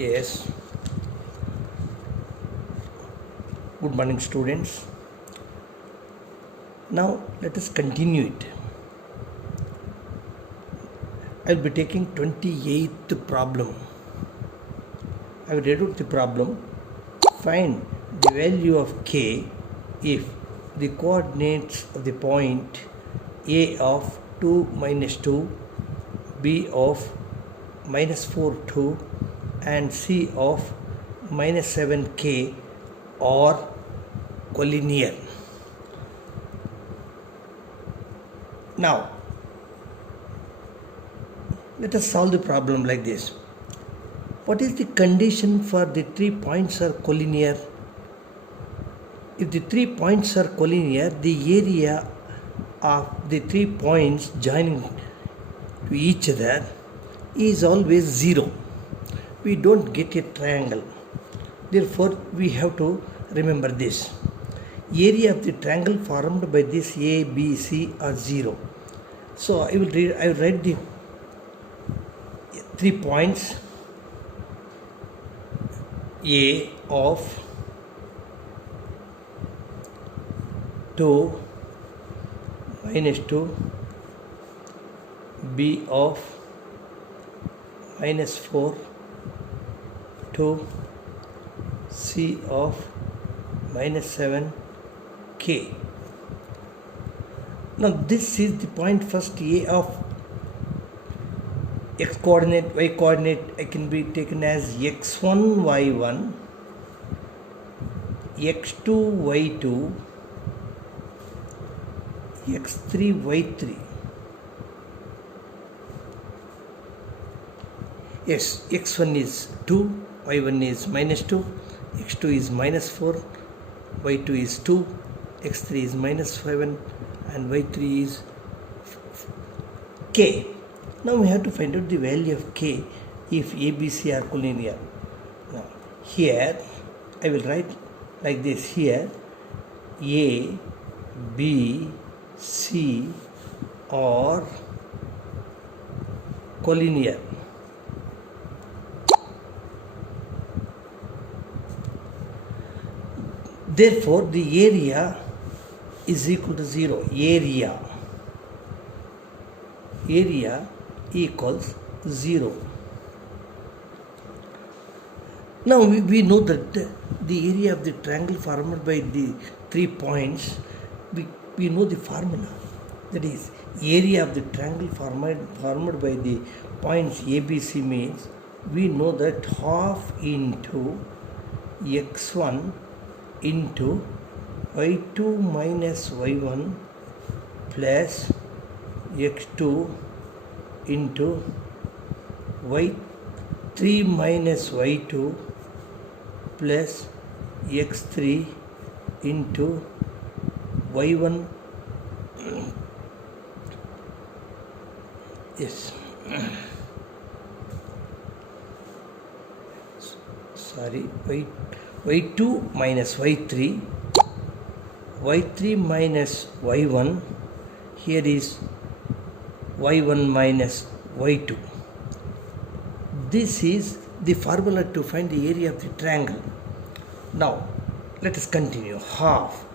Yes. Good morning, students. Now let us continue it. I will be taking 28th problem. I will read out the problem. Find the value of k if the coordinates of the point a of 2 minus 2, b of minus 4 2 and c of minus 7k are collinear. Now let us solve the problem like this. What is the condition for the 3 points are collinear? If the 3 points are collinear, the area of the 3 points joining to each other is always 0. We don't get a triangle. Therefore, we have to remember this. Area of the triangle formed by this A, B, C are 0. So I will write the 3 points A of 2 minus 2, B of minus 4 2, C of minus 7 k. Now this is the point first A of x coordinate, y coordinate can be taken as x1 y1, x2 y2, x3 y3. Yes, x1 is 2, y1 is minus 2, x2 is minus 4, y2 is 2, x3 is minus 7 and y3 is k. Now we have to find out the value of k if A, B, C are collinear. Now here I will write like this. Here A, B, C are collinear. Therefore, the area is equal to 0. Area equals 0. Now we know that the area of the triangle formed by the 3 points, we know the formula. That is, area of the triangle formed by the points ABC means we know that half into x1 into y2 minus y1 plus x2 into y3 minus y2 plus x3 into y1. Yes. Sorry, y2 minus y3, y3 minus y1, here is y1 minus y2. This is the formula to find the area of the triangle. Now let us continue. Half,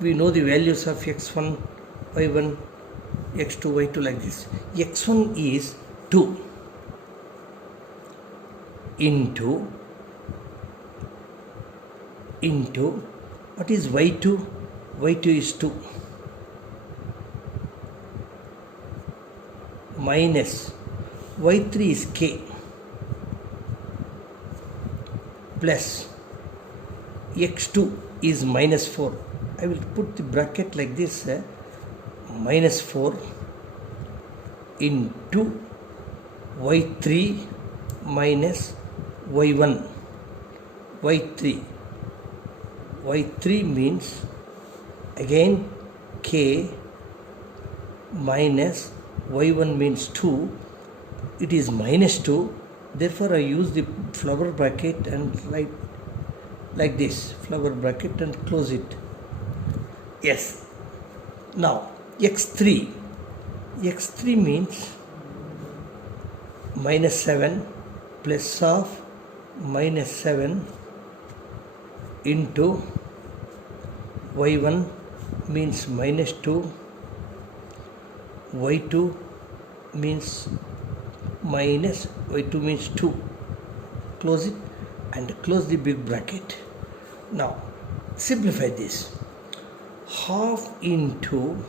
we know the values of x1, y1, x2, y2 like this. x1 is 2 into what is y2? y2 is 2 minus y3 is k plus x2 is minus 4. I will put the bracket like this, minus 4 into y3 minus y1. y3 means again k minus y1 means 2. It is minus 2. Therefore I use the flower bracket and write like this, flower bracket and close it. Yes. Now x3 means minus 7 plus of minus 7 into y1 means minus 2, y2 means minus, y2 means 2. Close it and close the big bracket. Now simplify this. Half into,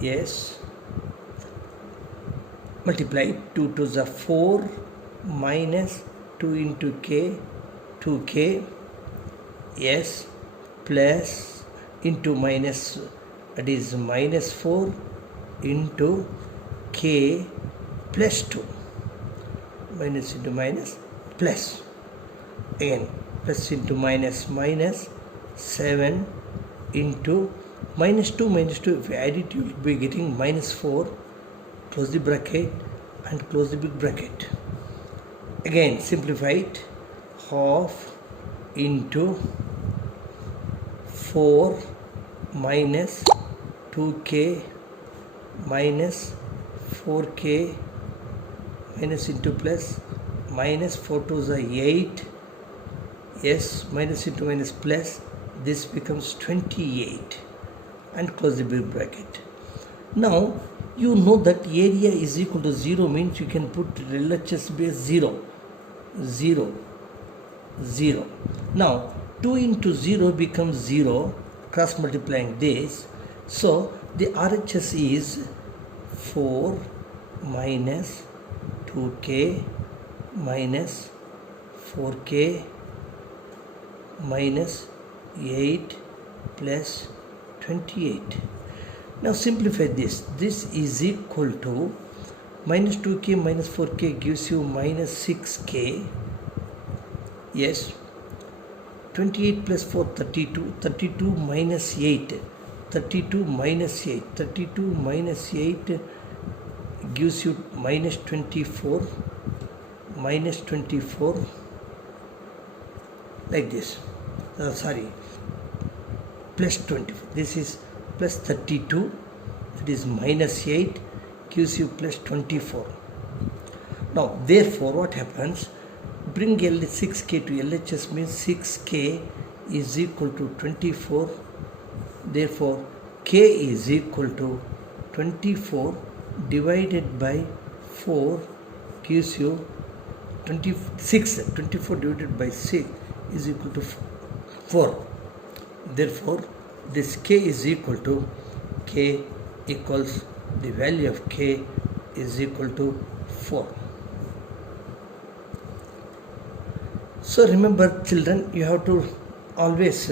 yes, multiply 2 to the 4 minus 2 into k, 2k, yes, plus into minus, that is minus 4 into k plus 2, minus into minus plus, again plus into minus, minus 7 into minus 2, if you add it you will be getting minus 4, close the bracket and close the big bracket. Again simplify it, half into 4 minus 2k minus 4k minus into plus, minus 4 to the 8, yes, minus into minus plus, this becomes 28 and close the big bracket. Now you know that area is equal to 0 means you can put LHS base 0, 0, 0. Now 2 into 0 becomes 0, cross multiplying this, so the RHS is 4 minus 2k minus 4k minus 8 plus 28. Now simplify this. This is equal to minus 2k minus 4k gives you minus 6k. Yes. 28 plus 4, 32. 32 minus 8. 32 minus 8. 32 minus 8 gives you minus 24. Minus 24. Like this. Plus 24. This is plus 32. That is minus 8 gives you plus 24. Now therefore what happens? Bring 6k to LHS means 6k is equal to 24. Therefore k is equal to 24 divided by 4 gives you 26. 24 divided by 6 is equal to 4. Therefore this k is equal to, k equals, the value of k is equal to 4. So remember children, you have to always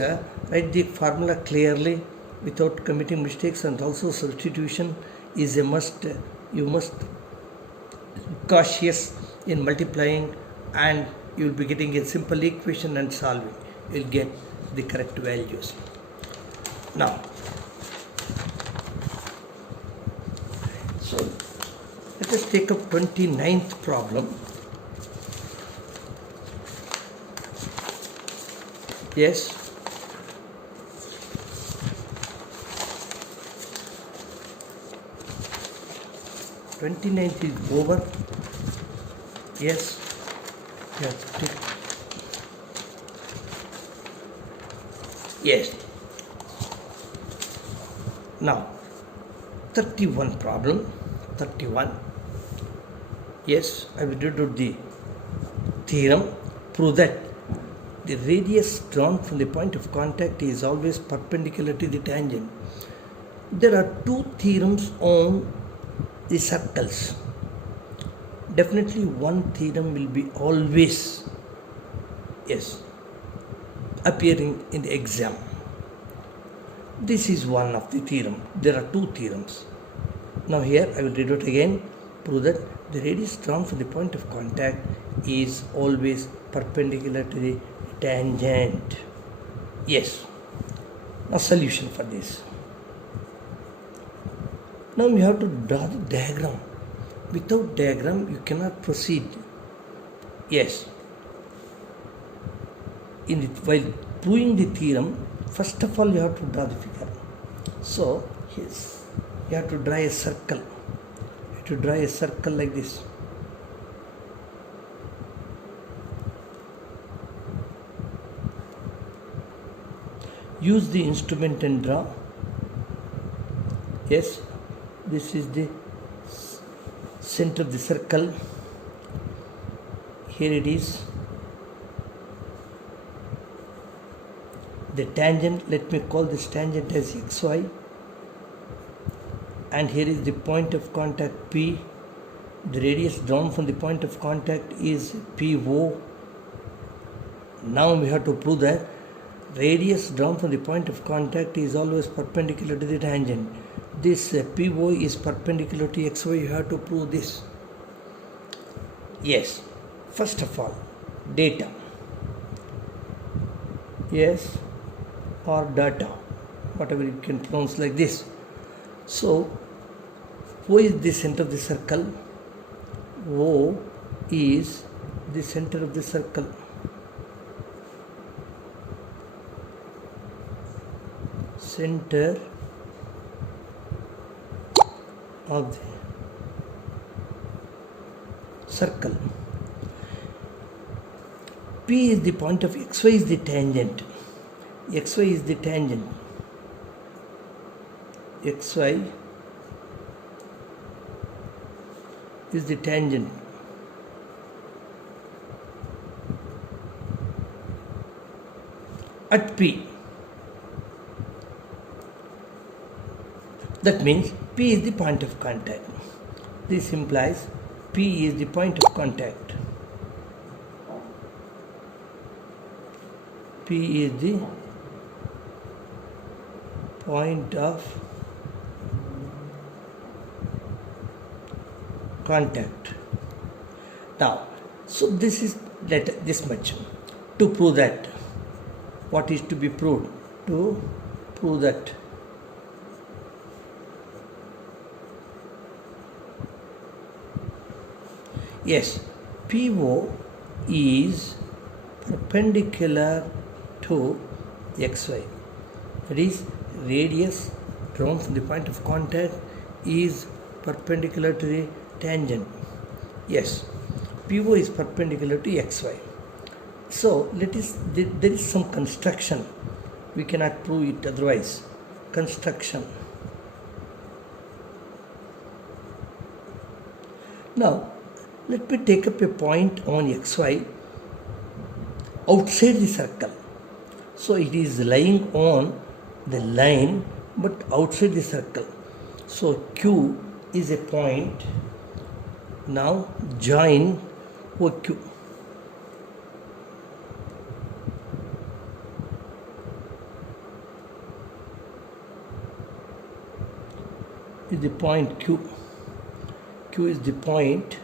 write the formula clearly without committing mistakes, and also substitution is a must. You must cautious in multiplying, and you will be getting a simple equation and solving. You will get the correct values. Now, so let us take up 29th problem. Yes. '29th is over. Yes. Yes. Yes. Now, 31 problem. 31. Yes, I will do the theorem. Prove that the radius drawn from the point of contact is always perpendicular to the tangent. There are two theorems on the circles. Definitely one theorem will be always, yes, appearing in the exam. This is one of the theorem. There are two theorems. Now here I will read it again. Prove that the radius drawn from the point of contact is always perpendicular to the tangent. Yes. Now solution for this. Now you have to draw the diagram. Without diagram you cannot proceed. Yes. While proving the theorem, first of all you have to draw the figure. So yes, you have to draw a circle. You have to draw a circle like this. use the instrument and draw. Yes, this is the center of the circle. Here it is. The tangent, let me call this tangent as xy, and here is the point of contact P. The radius drawn from the point of contact is PO. Now we have to prove that radius drawn from the point of contact is always perpendicular to the tangent. This PO is perpendicular to xy. You have to prove this. Yes, first of all, data. Yes, or data, whatever you can pronounce like this. So O is the center of the circle. O is the center of the circle. Center of the circle. P is the point of xy is the tangent. xy is the tangent. xy is the tangent. At P. That means P is the point of contact. This implies P is the point of contact. P is the point of contact. Now, so this is this much. To prove that, what is to be proved? To prove that yes, PO is perpendicular to xy. That is, radius drawn from the point of contact is perpendicular to the tangent. Yes, PO is perpendicular to xy. So there is some construction. We cannot prove it otherwise. Construction. Now, let me take up a point on xy outside the circle. So it is lying on the line but outside the circle. So Q is a point. Now join OQ. Is the point Q. Q is the point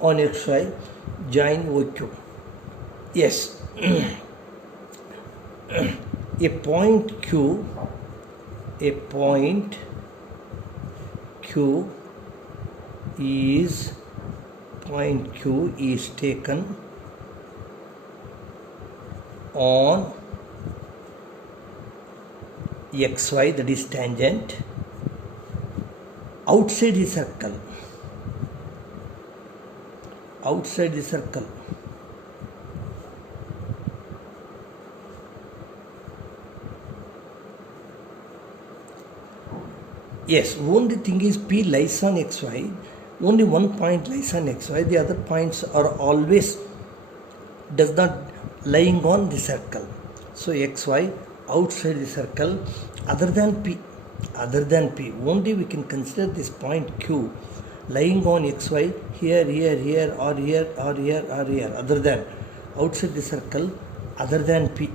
on xy. Join OQ. Yes. A point Q is taken on xy, that is tangent, outside the circle. Outside the circle. Yes, only thing is P lies on xy. Only one point lies on xy. The other points are always does not lying on the circle. So xy outside the circle, other than P. Only we can consider this point Q lying on xy here, or here. Other than outside the circle, other than P.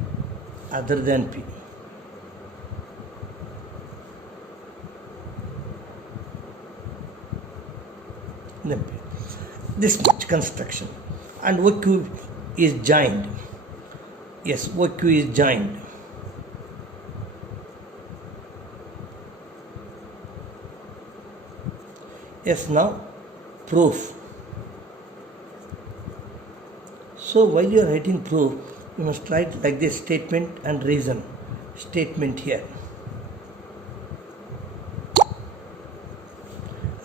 This much construction, and OQ is joined. Yes, OQ is joined. Yes, now proof. So while you are writing proof, you must write like this: statement and reason. Statement here.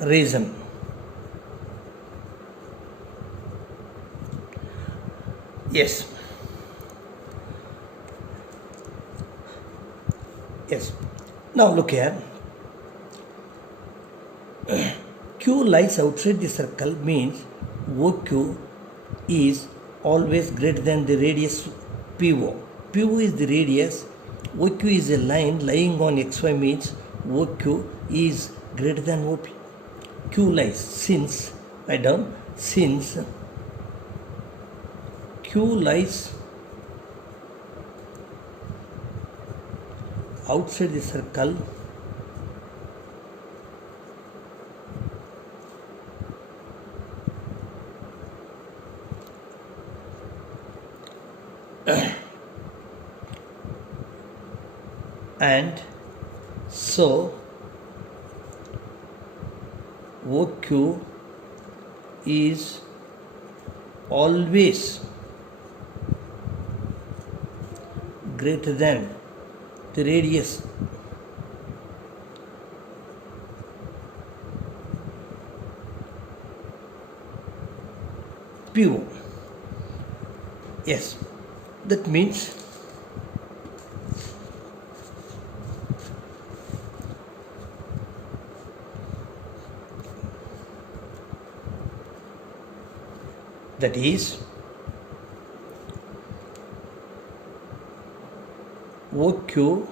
Reason. Yes. Now look here. Q lies outside the circle means OQ is always greater than the radius PO. PO is the radius, OQ is a line lying on XY means OQ is greater than OP. Q lies since, write down, since Q lies outside the circle and so OQ is always greater than the radius PO. Yes, that means OQ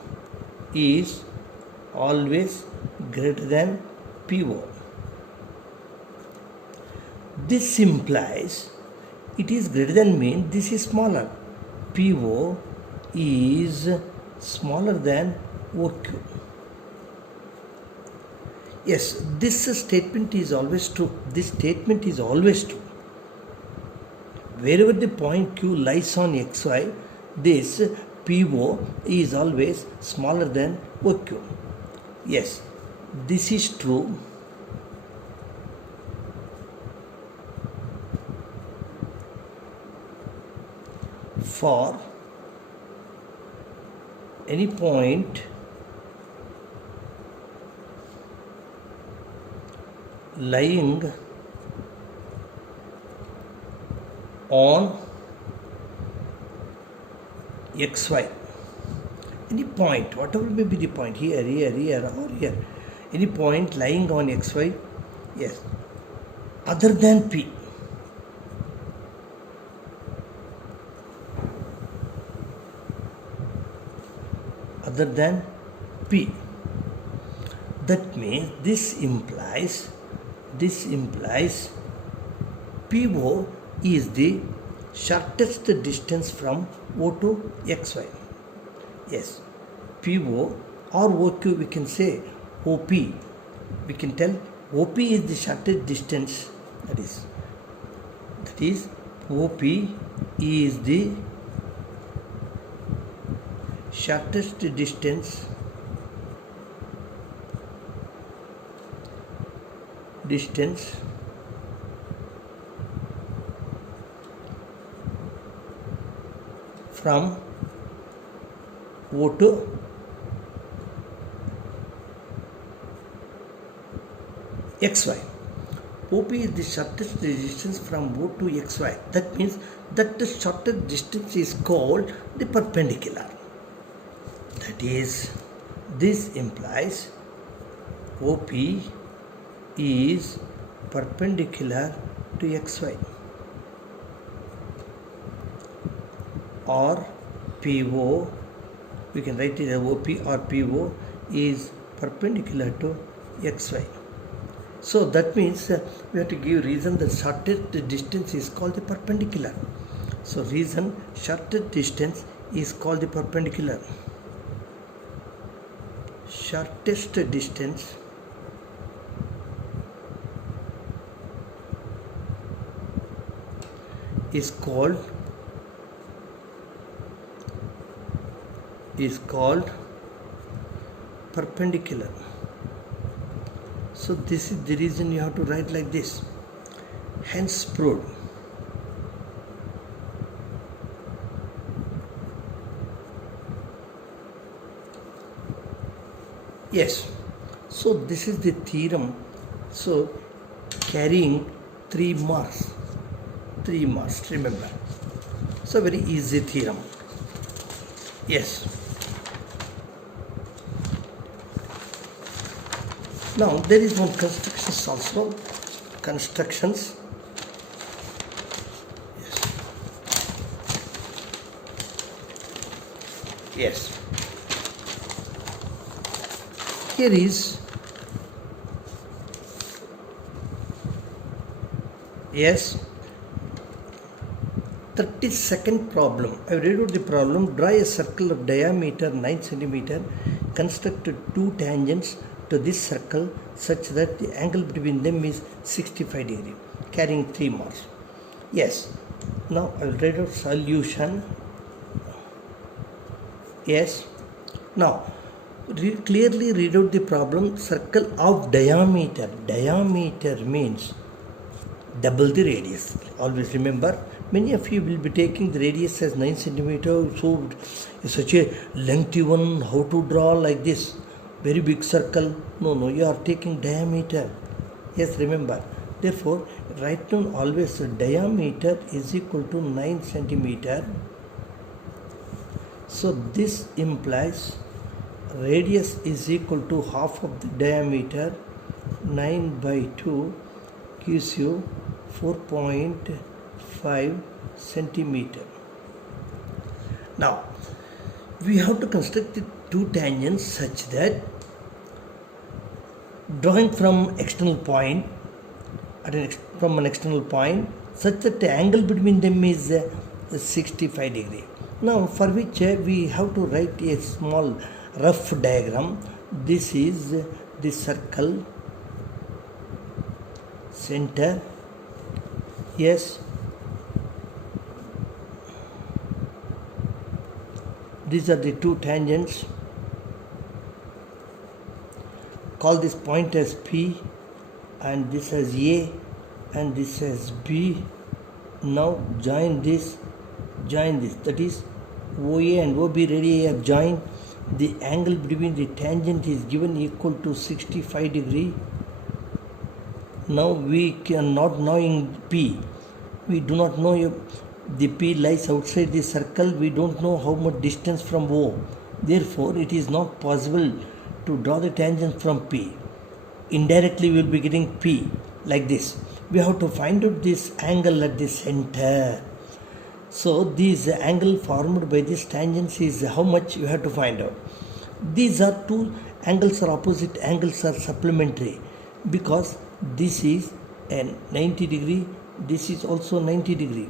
is always greater than PO. This implies it is greater than means this is smaller. PO is smaller than OQ. Yes, this statement is always true. This statement is always true. Wherever the point Q lies on XY, this PO is always smaller than OQ. Yes, this is true. For any point lying on XY, any point, whatever may be the point, here or here, any point lying on XY, yes, other than P, other than P. That means this implies PO is the shortest distance from O to XY. Yes, PO or OQ we can say OP. We can tell OP is the shortest distance. That is OP is the shortest distance from O to XY. OP is the shortest distance from O to XY. That means that the shortest distance is called the perpendicular. That is, this implies OP is perpendicular to XY, or PO, we can write it as OP or PO is perpendicular to XY. So that means we have to give reason that shortest distance is called the perpendicular. So reason shortest distance is called the perpendicular. Shortest distance is called perpendicular. So this is the reason you have to write like this. Hence proved. Yes, so this is the theorem. So carrying 3 marks, remember. So very easy theorem. Yes. Now there is one constructions also. Constructions. Yes. Here is yes 32nd problem. I read out the problem. Draw a circle of diameter 9 cm. Construct two tangents to this circle such that the angle between them is 65 degree, carrying 3 marks. Yes. Now I will write out solution. Yes. Now clearly read out the problem. Circle of diameter. Diameter means double the radius. Always remember, many of you will be taking the radius as 9 cm. So it's such a lengthy one. How to draw like this? Very big circle. No, you are taking diameter. Yes, remember. Therefore, write down always diameter is equal to 9 cm. So this implies radius is equal to half of the diameter. 9 by 2 gives you 4.5 centimeter. Now we have to construct the two tangents such that drawing from external point from an external point such that the angle between them is 65 degree. Now for which we have to write a small rough diagram. This is the circle center. Yes, these are the two tangents. Call this point as P and this as A and this as B. Now join this. That is OA and OB radii are joined. The angle between the tangent is given equal to 65 degree. Now we cannot knowing P. We do not know the P lies outside the circle. We don't know how much distance from O. Therefore, it is not possible to draw the tangent from P. Indirectly, we will be getting P like this. We have to find out this angle at the center. So, this angle formed by this tangent is how much you have to find out. These are two angles are opposite, angles are supplementary because this is a 90 degree, this is also 90 degree.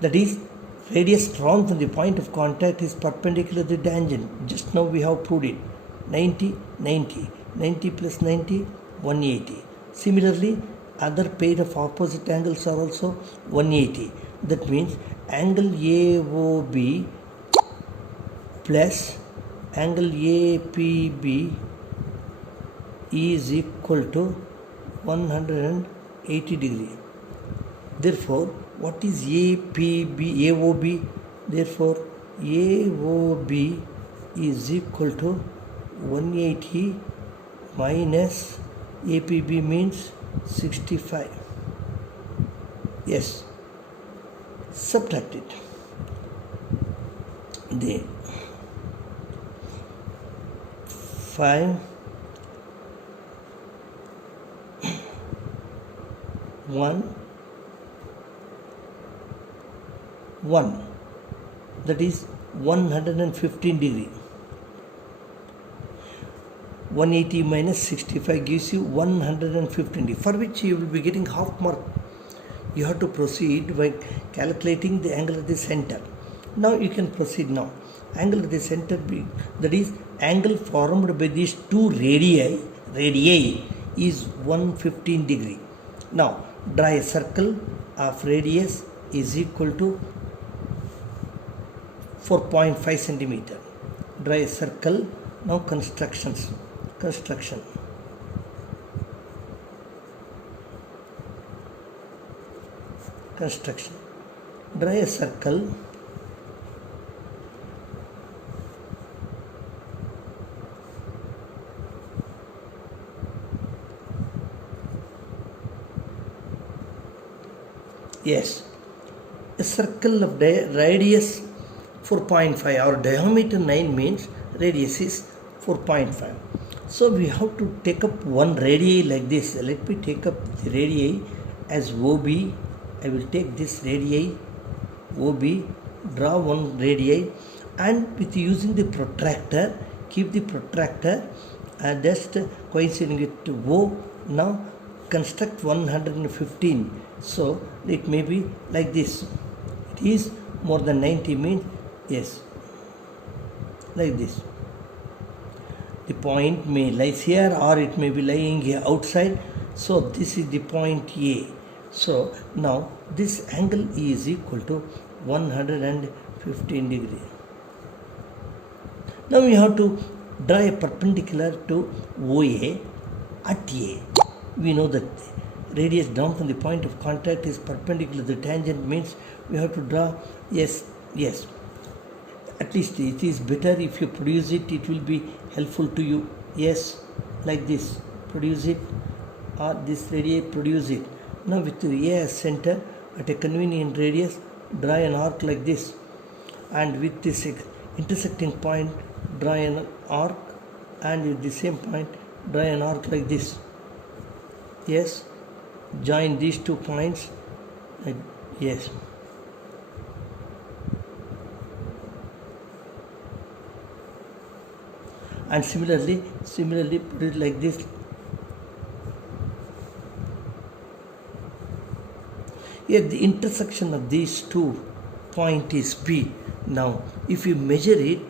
That is, radius drawn from the point of contact is perpendicular to the tangent. Just now we have proved it. 90, 90. 90 plus 90, 180. Similarly, other pair of opposite angles are also 180. That means angle AOB plus angle APB is equal to 180 degree. Therefore, what is AOB? Therefore, AOB is equal to 180 minus APB means 65. Yes. Subtract it. The 5 1 that is 115 degree. 180 minus 65 gives you 115 degree, for which you will be getting half mark. You have to proceed by calculating the angle at the center. Now you can proceed now. Angle at the center that is angle formed by these two radii is 115 degree. Now draw a circle of radius is equal to 4.5 centimeter. Draw a circle. Now construction. Draw a circle. Yes, a circle of radius 4.5 or diameter 9 means radius is 4.5. So we have to take up one radii like this. Let me take up the radii as OB. I will take this radii OB, draw one radii, and with using the protractor, keep the protractor just coinciding with O. Now construct 115. So it may be like this. It is more than 90 means yes, like this. The point may lie here or it may be lying here outside. So this is the point A. So now this angle is equal to 115 degree. Now we have to draw a perpendicular to OA at A. We know that radius down from the point of contact is perpendicular to the tangent, means we have to draw yes. At least it is better if you produce it, it will be helpful to you. Yes, like this, produce it, or this radii, produce it. Now with the A as center at a convenient radius, draw an arc like this, and with this intersecting point, draw an arc, and with the same point, draw an arc like this. Yes, join these 2 points. Yes. And similarly put it like this. Here the intersection of these 2 points is P. Now if you measure it,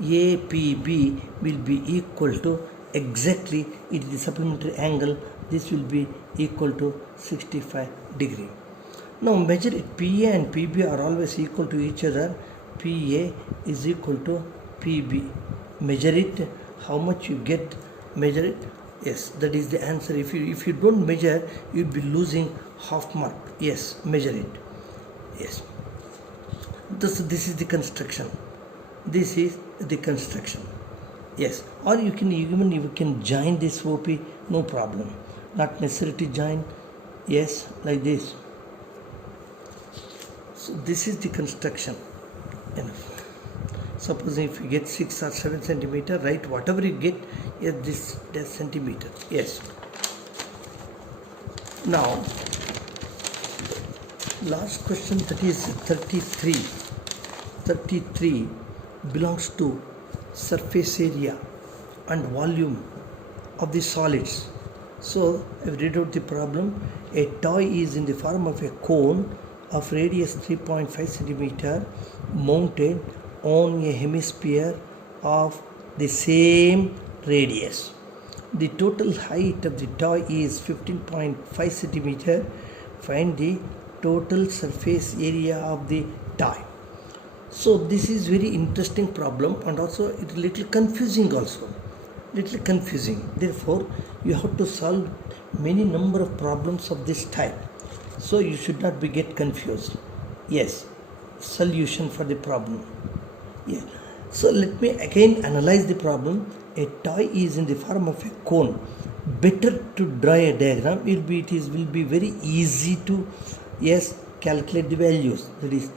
APB will be equal to exactly, it is the supplementary angle, this will be equal to 65 degree. Now measure it, PA and PB are always equal to each other. PA is equal to PB. Measure it, how much you get, measure it. Yes, that is the answer. If you don't measure, you'll be losing half mark. Yes, measure it. Yes. This is the construction. This is the construction. Yes. Or you can join this OP, no problem. Not necessary to join. Yes, like this. So this is the construction. Enough. Suppose if you get 6 or 7 centimeter, write whatever you get, yes, this centimeter. Yes. Now, last question, that is 33. 33 belongs to surface area and volume of the solids. So, I have read out the problem. A toy is in the form of a cone of radius 3.5 centimeter mounted on a hemisphere of the same radius. The total height of the toy is 15.5 centimeter. Find the total surface area of the toy. So this is very interesting problem, and also it's little confusing also. Little confusing. Therefore, you have to solve many number of problems of this type. So you should not get confused. Yes, solution for the problem. Yeah. So let me again analyze the problem. A toy is in the form of a cone. Better to draw a diagram. It will be very easy to calculate the values. That is,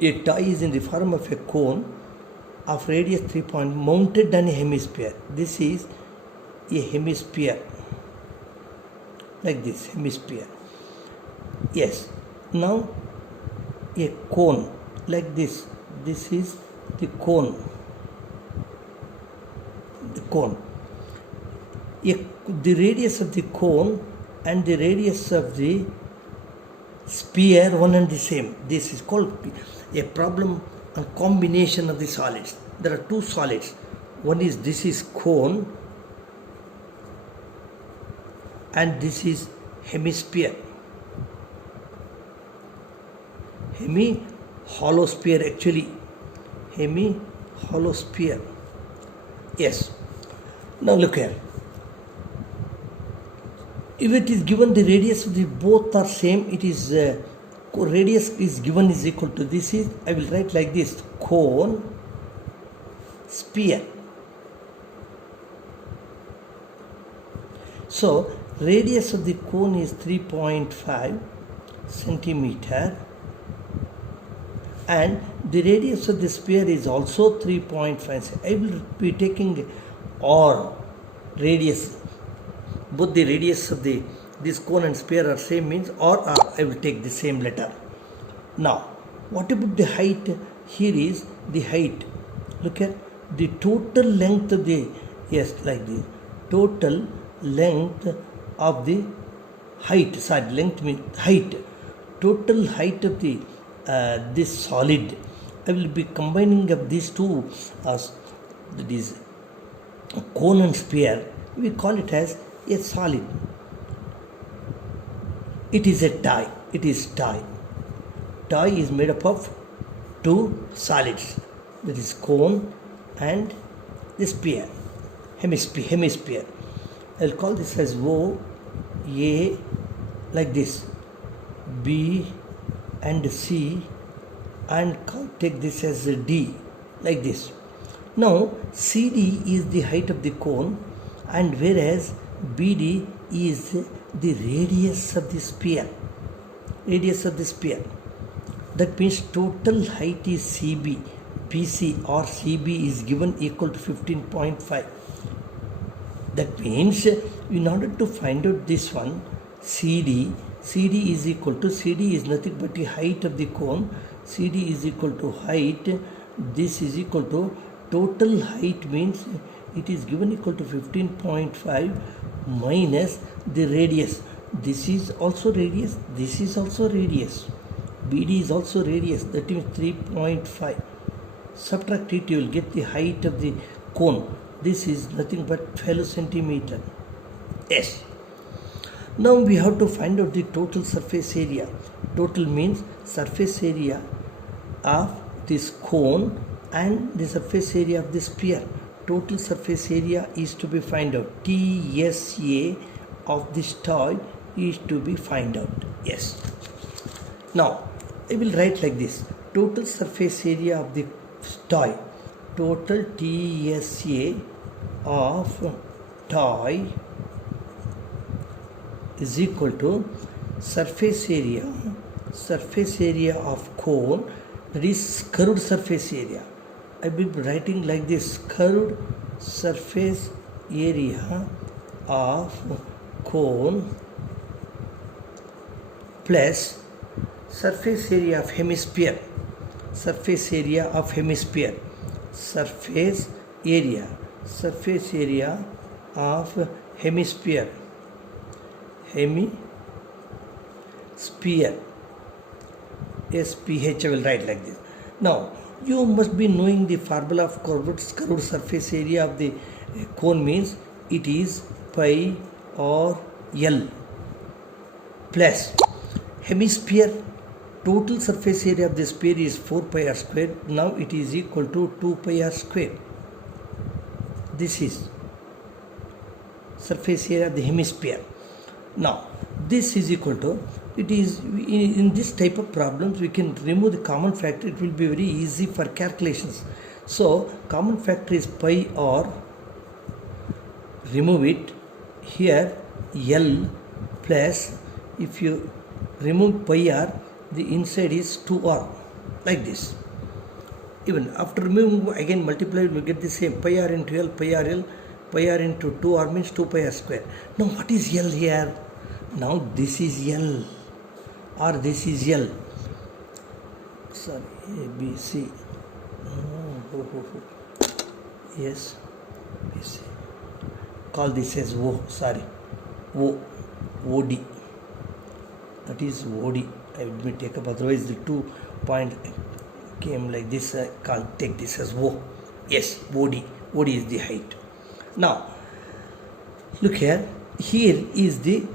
a toy is in the form of a cone of radius 3 point mounted on a hemisphere. This is a hemisphere. Like this, hemisphere. Yes. Now a cone like this. This is the cone. The cone. The radius of the cone and the radius of the sphere one and the same. This is called a problem on combination of the solids. There are 2 solids. One is, this is cone, and this is hemisphere. Hollow sphere actually. Hollow sphere. Yes. Now look here. If it is given the radius of the both are same, it is radius is given is equal to, this is, I will write like this, cone, sphere. So radius of the cone is 3.5 centimeter, and the radius of the sphere is also 3.5. I will be taking R radius, both the radius of this cone and sphere are same means or I will take the same letter. Now, what about the height? Here is the height. Look at the total length of the, yes, like this. Total length of the height, sorry, length means height. Total height of the this solid. I will be combining of these two, that is cone and sphere. We call it as a solid. It is a die. It is die. Die is made up of two solids, that is cone and the sphere, hemisphere. I'll call this as O, A, like this, B and C, and take this as a D, like this. Now CD is the height of the cone, and whereas BD is the radius of the sphere. Radius of the sphere. That means total height is CB. BC or CB is given equal to 15.5. That means in order to find out this one, CD is equal to, CD is nothing but the height of the cone. CD is equal to height. This is equal to total height, means it is given equal to 15.5 minus the radius. This is also radius. This is also radius. BD is also radius. That means 3.5. Subtract it, you will get the height of the cone. This is nothing but 12 centimeter. Yes. Now we have to find out the total surface area. Total means surface area of this cone and the surface area of the sphere. Total surface area is to be find out. TSA of this toy is to be find out. Yes. Now I will write like this. Total surface area of the toy. Total TSA of toy is equal to surface area of cone, that is curved surface area. I will be writing like this: curved surface area of cone plus surface area of hemisphere. Surface area of hemisphere. Surface area of hemisphere. SPH I will write like this. Now you must be knowing the formula of curved surface area of the cone, means it is pi or L plus hemisphere. Total surface area of the sphere is 4 pi r square. Now it is equal to 2 pi r square. This is surface area of the hemisphere. Now this is equal to, it is in this type of problems we can remove the common factor. It will be very easy for calculations. So common factor is pi r, remove it. Here L plus, if you remove pi r, the inside is 2r, like this. Even after removing, again multiply, we get the same. Pi r into L, pi r L, pi r into 2r means 2 pi r square. Now what is L here? Now this is L or this is L. Sorry, A, B, C. Yes, B, C. Call this as O, sorry, O, OD. That is OD. I will take up, otherwise the 2 point came like this. I can't take this as O. Yes, OD. OD is the height. Now look here. Here is the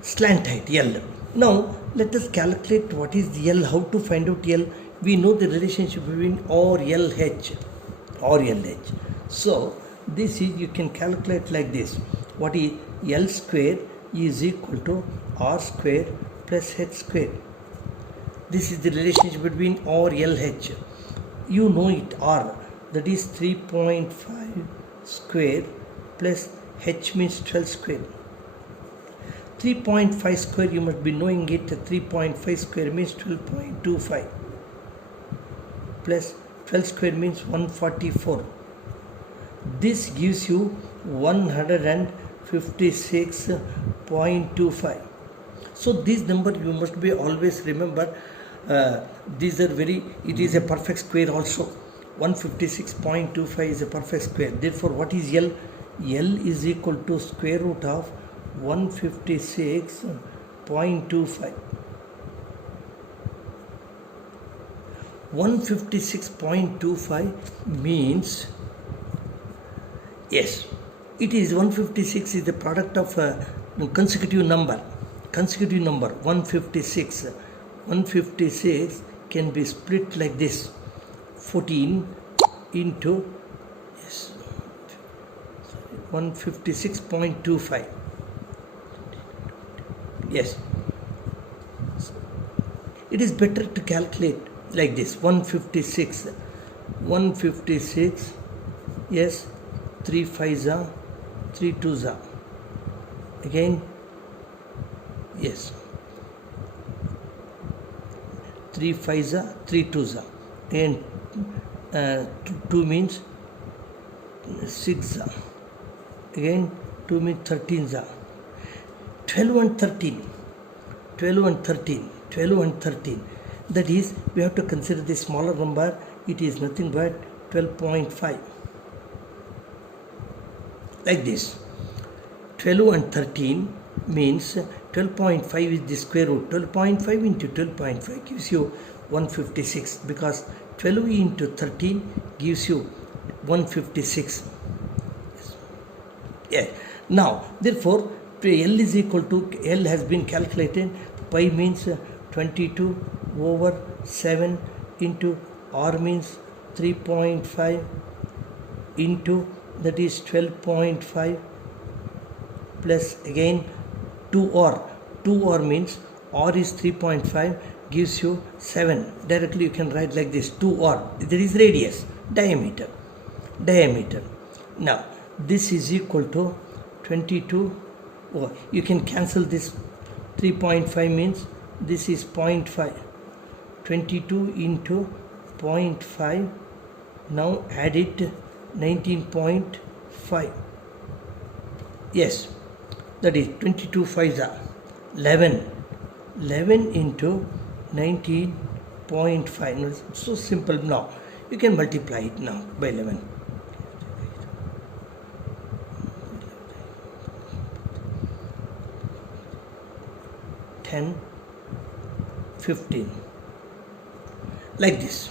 slant height L. Now let us calculate what is the L. How to find out L? We know the relationship between R L H. So this is, you can calculate like this. What is L square is equal to R square plus H square. This is the relationship between R L H. You know it, R, that is 3.5 square plus H means 12 square. 3.5 square, you must be knowing it. 3.5 square means 12.25 plus 12 square means 144. This gives you 156.25. So this number you must be always remember. These are it is a perfect square also. 156.25 is a perfect square. Therefore, what is L? L is equal to square root of 156.25. 156.25 means, yes, it is 156 is the product of a consecutive number. 156. 156 can be split like this. 14 into 156.25. Yes. It is better to calculate like this. 156. Yes. 3 5s are 3 2s are. Again. Yes. 3 5s are 3 2s are. And 2 means 6 are. Again 2 means 13s are. 12 and 13. 12 and 13. 12 and 13. That is, we have to consider the smaller number. It is nothing but 12.5. Like this. 12 and 13 means 12.5 is the square root. 12.5 into 12.5 gives you 156, because 12 into 13 gives you 156. Yeah. Now, therefore, L is equal to, L has been calculated. Pi means 22 over 7 into R means 3.5 into, that is 12.5 plus again 2R. 2R means R is 3.5 gives you 7. Directly you can write like this, 2R. There is radius, diameter. Now this is equal to 22. Oh, you can cancel this. 3.5 means this is 0.5. 22 into 0.5. Now add it, 19.5. Yes, that is 22 5s are 11. 11 into 19.5. No, it's so simple now. You can multiply it now by 11. 10, 15. Like this.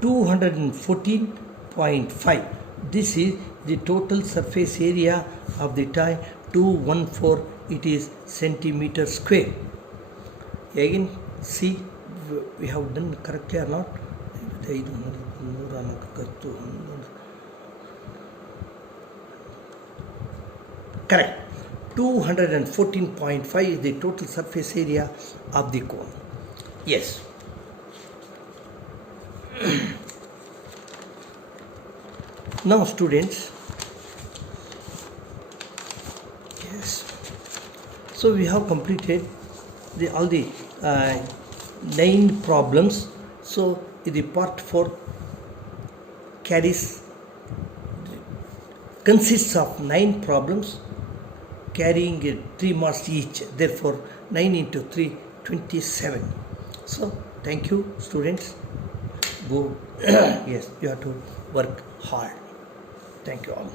$214.5. This is the total surface area of the tie. 214, it is centimeter square. Again, see, we have done correctly or not? Correct. 214.5 is the total surface area of the cone. Yes. Now students, yes, so we have completed all the 9 problems. So the part 4 consists of 9 problems carrying 3 marks each. Therefore 9 into 3, 27. So thank you students. Go. Yes, you have to work hard. Thank you all.